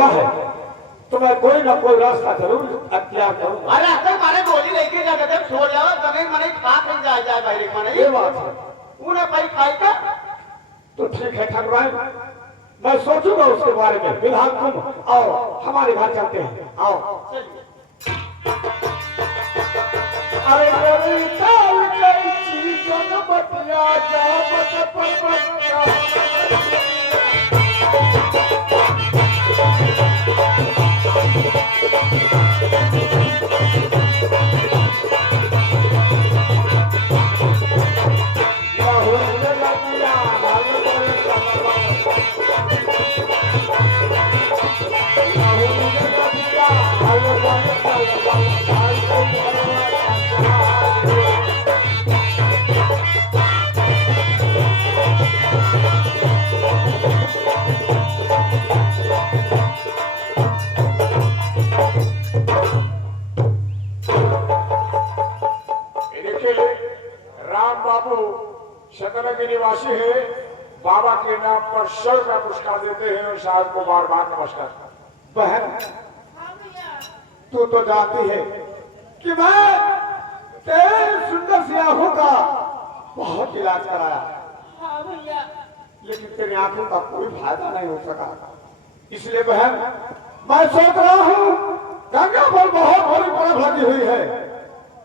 हुआ है तो मैं कोई ना कोई रास्ता जरूर अख्तियार करूंगा। अरे अगर माने गोली लेके जाते थे छोड़ जाओ तने मने खा के जाए भाई माने ये बात है। उन्हें भाई खाई का तो ठीक है ठाकुर, मैं सोचूंगा उसके बारे में। फिलहाल तुम आओ हमारे घर चलते हैं, आओ। अरे मेरी ताल गई चीज़ों न बतिया जा बच बतिया। शतरा के निवासी है, बाबा के नाम पर 100 रुपया पुरस्कार देते हैं और शायद को बार बार नमस्कार। बहन तू तो जानती है कि मैं तेरे सुंदर सी आंखों का बहुत इलाज कराया। हाँ भैया। लेकिन तेरी आंखों का कोई फायदा नहीं हो सका। इसलिए बहन मैं सोच रहा हूँ गंगा पर बहुत बड़ी बर्फ लगी हुई है।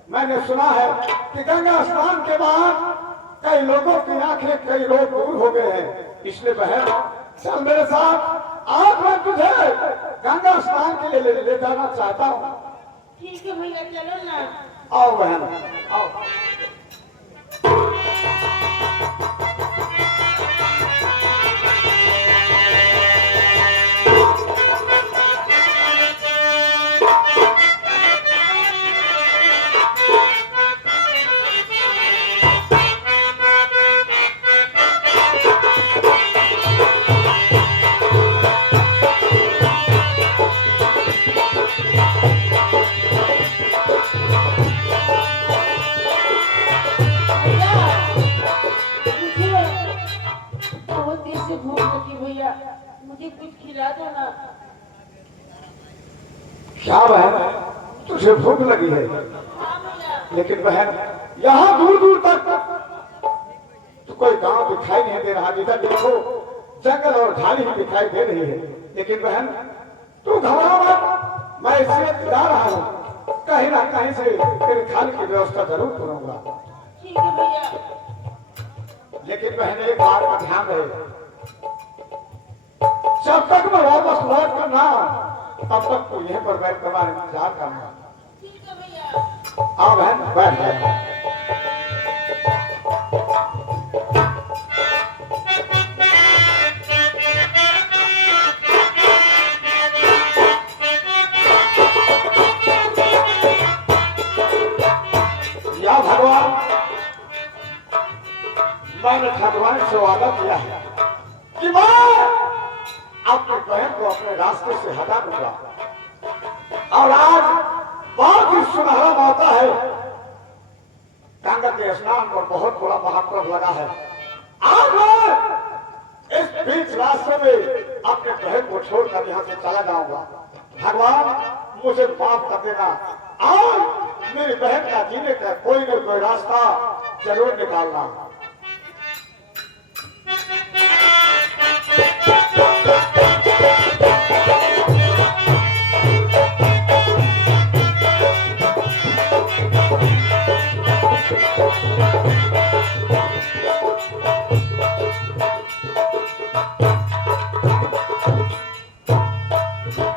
मैंने सुना है कि गंगा स्नान के बाद कई लोगों की आंखें कई रोग दूर हो गए हैं। इसलिए बहन चल मेरे साथ, आज मैं तुझे गंगा स्नान के लिए ले जाना चाहता हूँ। ठीक है भैया चलो ना। आओ बहन आओ। मुझे कुछ खिला दो ना। क्या बहन तुझे भूख लगी है? हाँ भैया। लेकिन बहन यहाँ दूर दूर तक तो कोई गांव दिखाई नहीं दे रहा। जिधर देखो जंगल और झाड़ी ही दिखाई दे रही है। लेकिन बहन तू घबरा मत, मैं इसलिए जा रहा हूँ, कहीं ना कहीं से तेरे खाने की व्यवस्था जरूर करूंगा। ठीक है भैया। लेकिन बहन एक बात का ध्यान रहे, जब तक मैं वापस लौट कर ना तब तक तू यहीं पर बैठ कर इंतजार करना। ठीक है भैया। हाँ बहन बैठ बैठ। या भगवान, मैंने भगवान से वादा किया है कि मैं अपने बहन को अपने रास्ते से हटा दूंगा। और आज बहुत ही सुनहरा मौका है, गंगा के स्नान पर बहुत बड़ा महापर्व लगा है। आज मैं इस बीच रास्ते में अपने बहन को छोड़कर यहाँ से चला जाऊंगा। भगवान मुझे माफ कर देना। आज मेरी बहन का जीने का कोई न कोई रास्ता जरूर निकालना।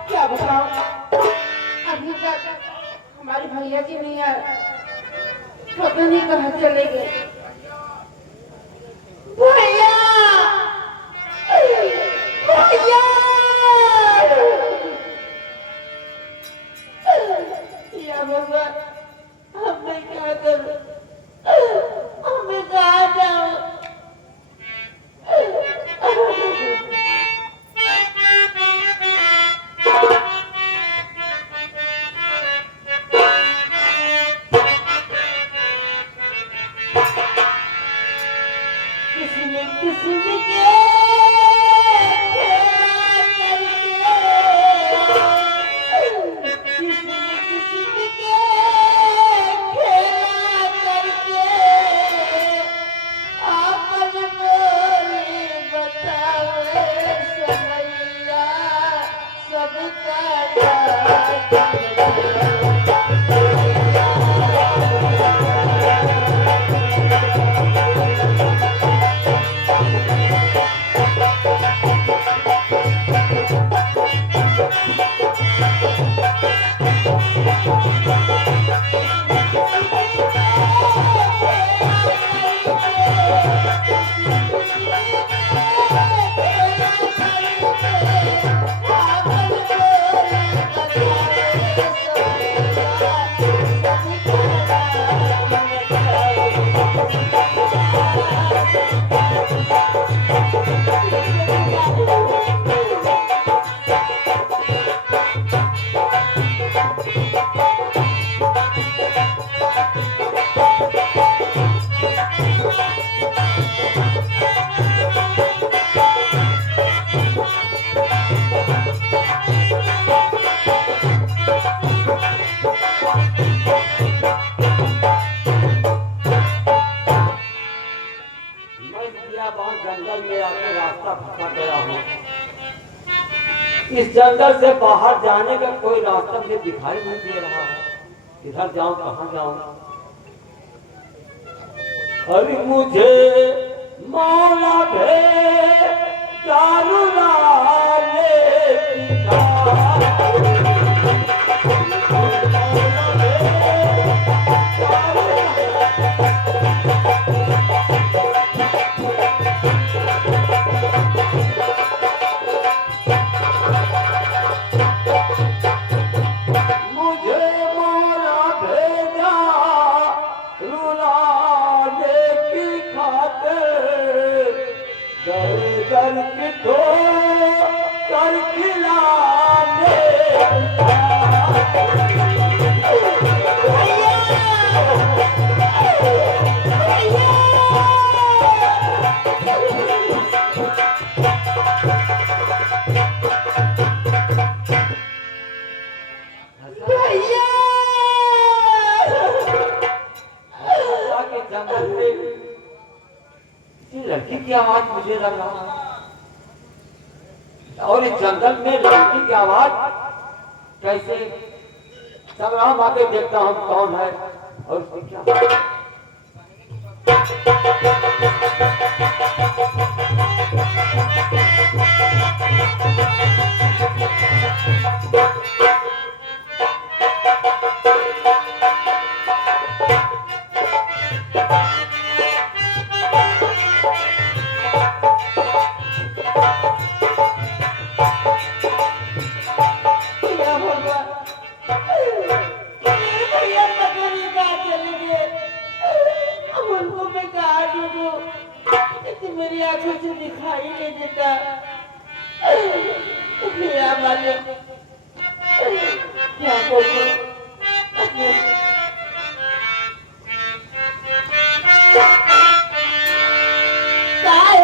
क्या बताओ, अभी तक हमारे भैया जी नहीं आए, पता नहीं कहाँ चले गए। भैया भैया या भगवान, हमें क्या करूं, हमें कहाँ जाऊं। जंगल में आके रास्ता फंसा गया हूँ। इस जंगल से बाहर जाने का कोई रास्ता मुझे दिखाई नहीं दे रहा है। किधर जाऊं, कहाँ जाऊं? अभी मुझे मौला भेजा लड़की की आवाज मुझे लग रहा है, और इस जंगल में लड़की की आवाज कैसे? संग्राम आके देखता हूँ कौन है और उसकी क्या मेरी आंखों से दिखाई नहीं देता। मेरा मालिक क्या बोलूं? कहा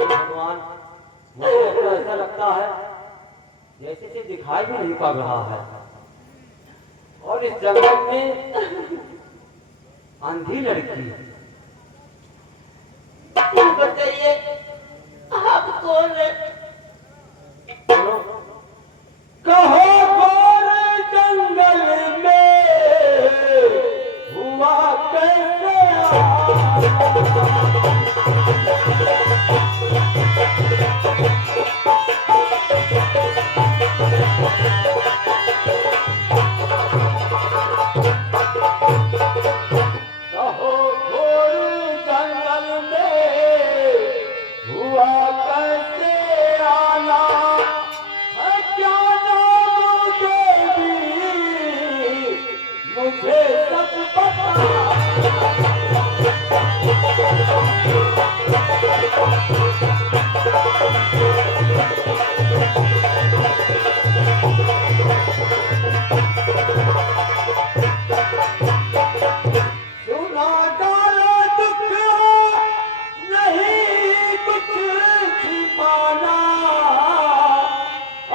भगवान, मुझे तो ऐसा लगता है जैसे कि दिखाई भी नहीं पड़ रहा है, और इस जंगल में अंधी लड़की। बताइए आप कौन है? कहो कौन जंगल में हुआ कैसे कहो घोर जंगल में हुआ कैसे आना है, क्या नाम देवी मुझे सच बता। सुना डालो दुख नहीं कुछ छिपाना,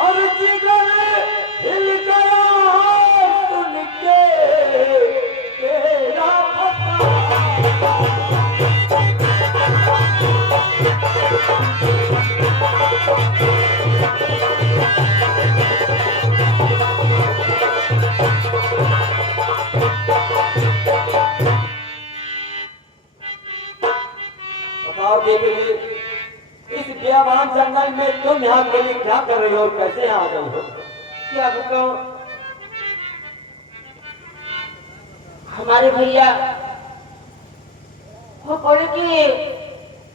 और जिगर हिल गया सुन के तेरा बताओ देवी, इस बेआबान जंगल में तुम यहाँ के लिए क्या कर रही हो और कैसे यहाँ आ गई हो? क्या बताऊं? हमारे भैया वो बोले कि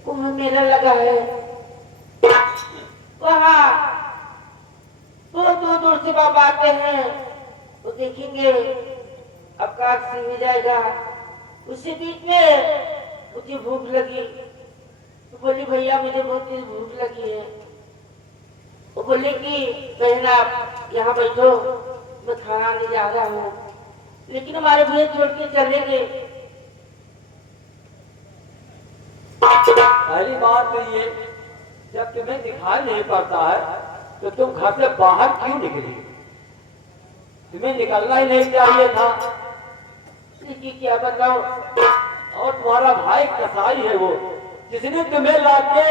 कुंभ मेला लगा है, वहाँ बहुत दूर दूर से बाबा आते हैं, वो देखेंगे अब काट से हो जाएगा। उसी बीच में मुझे भूख लगी, तो बोली भैया मुझे बहुत तेज भूख लगी है। वो बोले कि बहन आप यहाँ बैठो, मैं खाना ले जा रहा हूँ, लेकिन हमारे भैया छोड़ के चले गए। पहली बात तो ये, जब तुम्हें दिखाई नहीं पड़ता है तो तुम घर से बाहर क्यों निकली? तुम्हें निकलना ही नहीं चाहिए था। लेकिन क्या बताओ, और तुम्हारा भाई कसाई है वो, जिसने तुम्हें लाके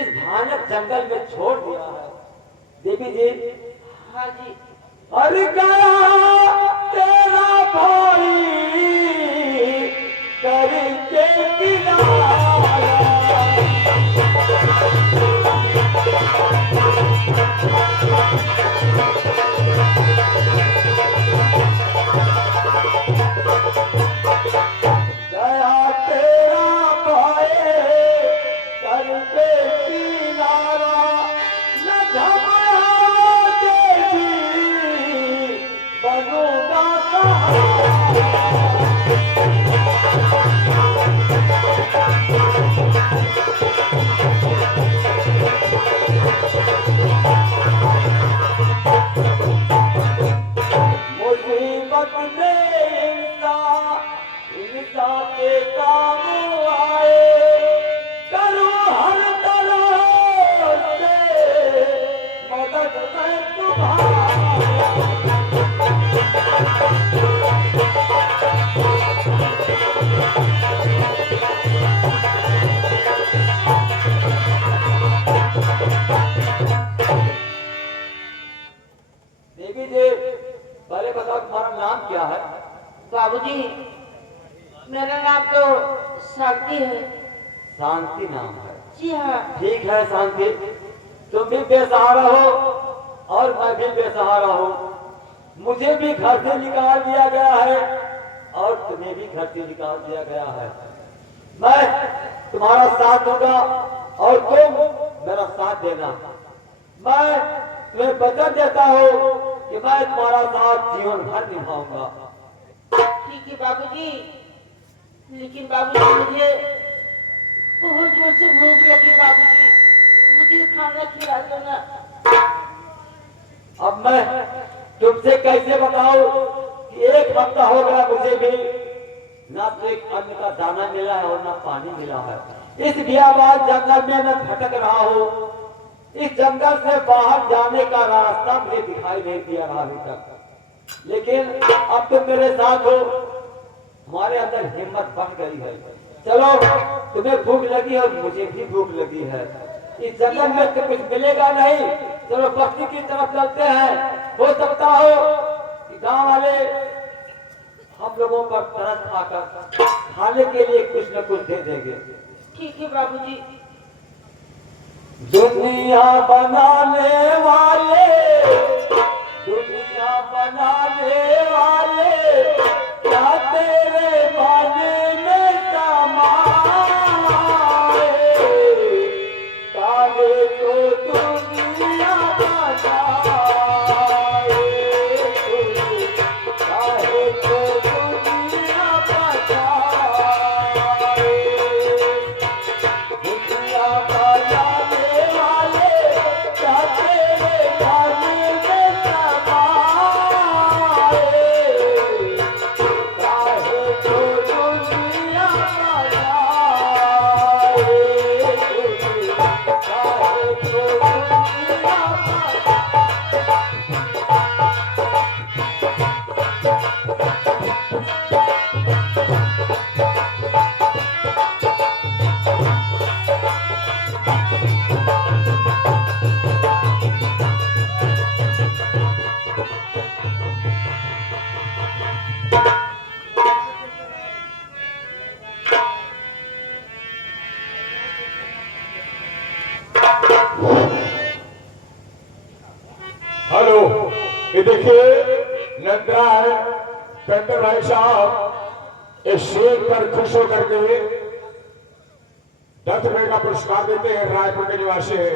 इस भयानक जंगल में छोड़ दिया है। देवी जी, हाँ जी, अरे गया तेरा भाई करके किनारा। गया तेरा भाई करके किनारा, न घबराओ देवी बनूंगा सहारा। मुसीबत में इंसान के काम आए, करो हर तरह से मदद मैं तुम्हारी। देवी जी, पहले बताओ तुम्हारा नाम क्या है? बाबूजी मेरा नाम तो शांति है। शांति नाम है? जी हाँ। ठीक है शांति, तुम भी बेसहारा हो और मैं भी बेसहारा हूँ। मुझे भी घर से निकाल दिया गया है और तुम्हें भी घर से निकाल दिया गया है। मैं तुम्हारा साथ दूंगा और तुम मेरा साथ देना। मैं तुम्हें वचन देता हूँ कि मैं तुम्हारा साथ जीवन भर निभाऊंगा। ठीक है बाबूजी, लेकिन बाबूजी मुझे बहुत जोर से भूख लगी। बाबूजी मुझे खाना खिला दो ना। अब मैं तुमसे कैसे बताऊं कि एक हफ्ता हो गया मुझे भी ना तो एक अन्न का दाना मिला है और ना पानी मिला है। इस बियाबान जंगल में मैं भटक रहा हूँ। इस जंगल से बाहर जाने का रास्ता मुझे दिखाई नहीं दिया रहा अभी तक, लेकिन अब तुम मेरे साथ हो, हमारे अंदर हिम्मत बढ़ गई है। चलो, तुम्हें भूख लगी और मुझे भी भूख लगी है। इस जंगल में तो कुछ मिलेगा नहीं, चलो बस्ती की तरफ चलते हैं। हो सकता हो कि गांव वाले हम लोगों पर तरस खाकर खाने के लिए कुछ न कुछ दे देंगे। ठीक है बाबूजी। दुनिया बनाने वाले, दुनिया बनाने वाले, क्या तेरे बाने में समाए, काहे को दुनिया बनाए, काहे को दुनिया बनाए, दुनिया बनाने वाले, क्या तेरे बाने में समाए, काहे को दुनिया बनाए, काहे को दुनिया हेलो, ये देखिए नंदरा है पेंटर भाई साहब, इस शेर पर खुश होकर के 10 रुपए का पुरस्कार देते हैं। रायपुर के निवासी है,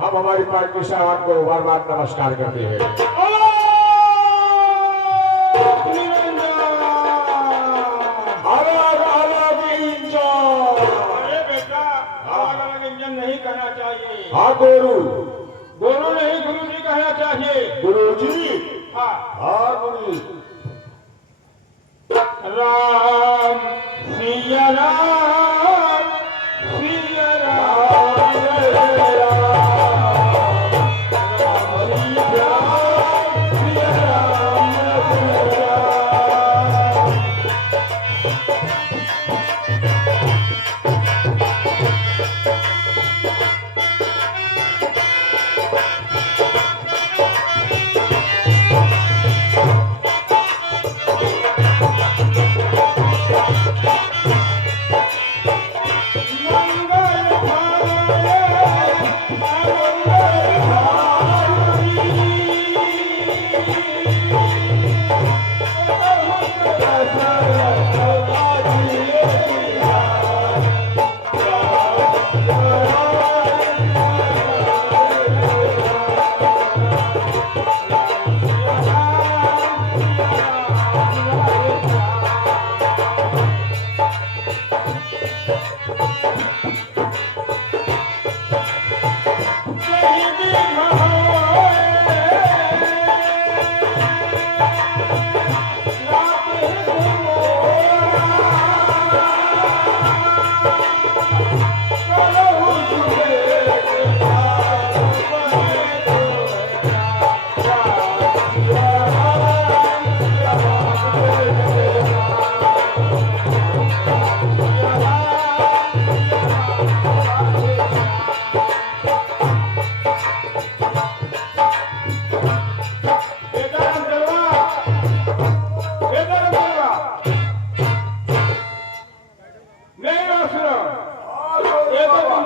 हम हमारी पार्टी साहब को बार बार नमस्कार करते हैं। अरे बेटा, अलग इंजन नहीं करना चाहिए। हाँ गोरू, गुरु नहीं गुरु जी कहना चाहिए। गुरु जी, हाँ, हाँ गुरु जी। राम सिया राम, सिया राम, सिया राम, सिया राम, सिया राम, सिया राम।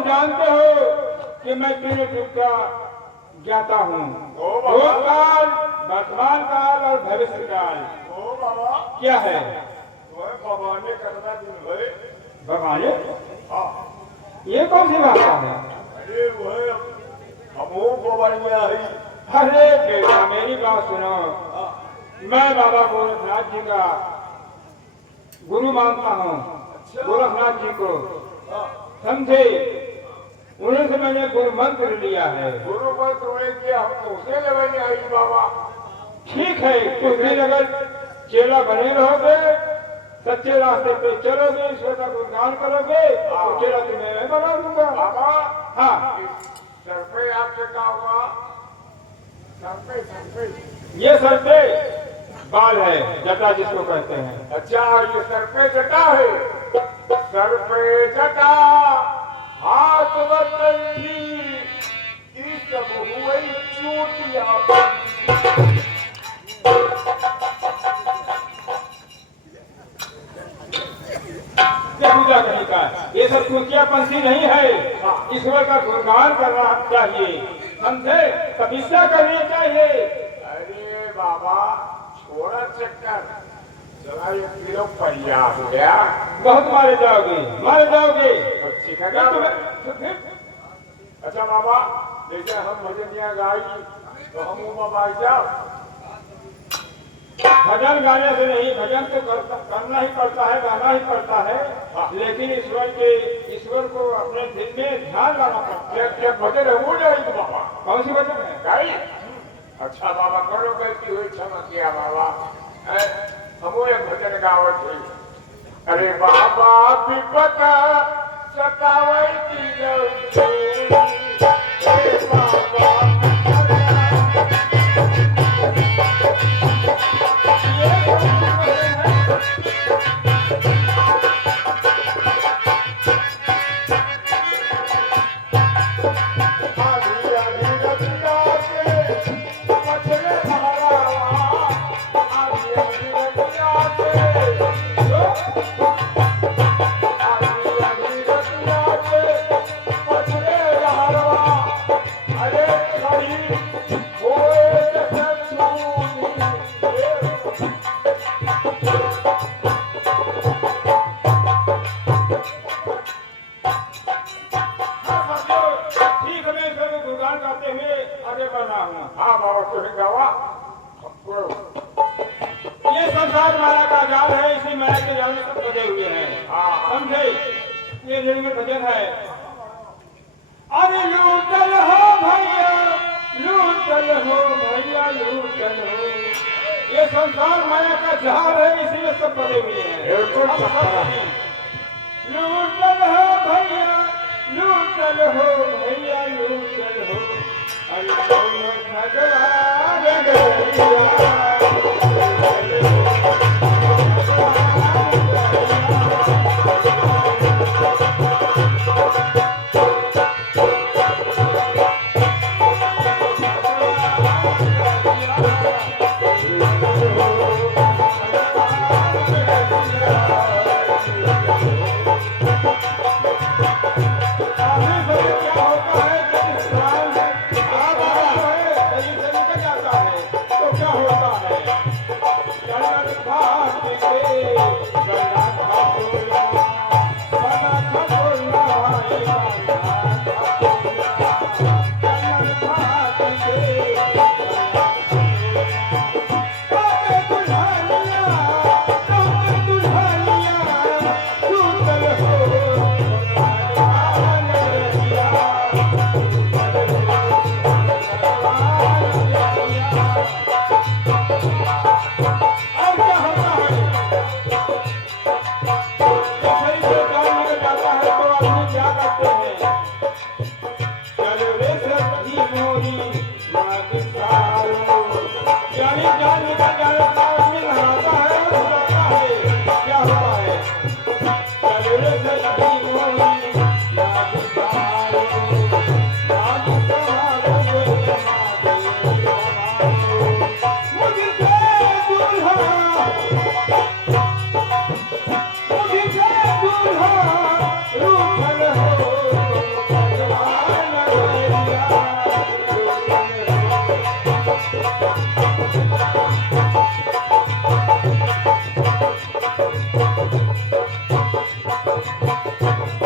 जानते हो कि मैं तीन युग का ज्ञाता हूँ, भूतकाल, वर्तमान काल और भविष्य काल। क्या है भगवान करना दिन भाई, भगवान? ये कौन सी भाषा है? अरे वह हम गोबरिया है। अरे बेटा मेरी बात सुनो, मैं बाबा गोरखनाथ जी का गुरु मानता हूँ। गोरखनाथ जी को समझे, उन्हीं से मैंने गुरु मंत्र लिया है। गुरु मंत्र उन्हें किया, हम तो उसे लेने आई बाबा। ठीक है, कुछ दिन अगर चेला बने रहोगे सच्चे रास्ते पे चलोगे, ईश्वर का गुणगान करोगे, तो चेला तुम्हें मैं बना दूंगा। बाबा हाँ, सर पे आपसे क्या हुआ? सर पे ये सर पे बाल है, जटा जिसको कहते हैं। अच्छा, ये सर पे जटा है। सर पे जटा हाथ बदली ये सब हुए चोटिया। ये पूजा करने का, ये सब कुर्सियापंथी नहीं है। ईश्वर का गुणगान करना चाहिए, समझे? तपस्या करनी चाहिए। अरे बाबा छोड़ा चक्कर, चला ये किलो पहिया हो गया। बहुत मारे जाओगे, मारे जाओगे। तो सीखेगा तुम्हें- अच्छा बाबा, जैसे हम भजनिया गाई तो हम वो बाबा जाओ। भजन गाने से नहीं, भजन तो करना ही पड़ता है, गाना ही पड़ता है, लेकिन ईश्वर को अपने दिल में ध्यान लाना पड़ता है। क्या भजन है वो जाएगी बाबा? कौन सी भजन है? गाई। अच्छा बाबा, करो गलती हुई, क्षमा किया बाबा। हम एक भजन गावत थी। अरे बाबा विपत सतावई की बाबा ये संसार माया का जाल है, इसी माया के जाल में सब बजे हुए हैं, समझे? ये निर्मित भजन है। अरे लूटल हो भैया, लूटल हो भैया, लूटल हो। ये संसार माया का जाल है, इसी में सब बजे हुए हैं। लूटल हो भैया, लूटल हो भैया।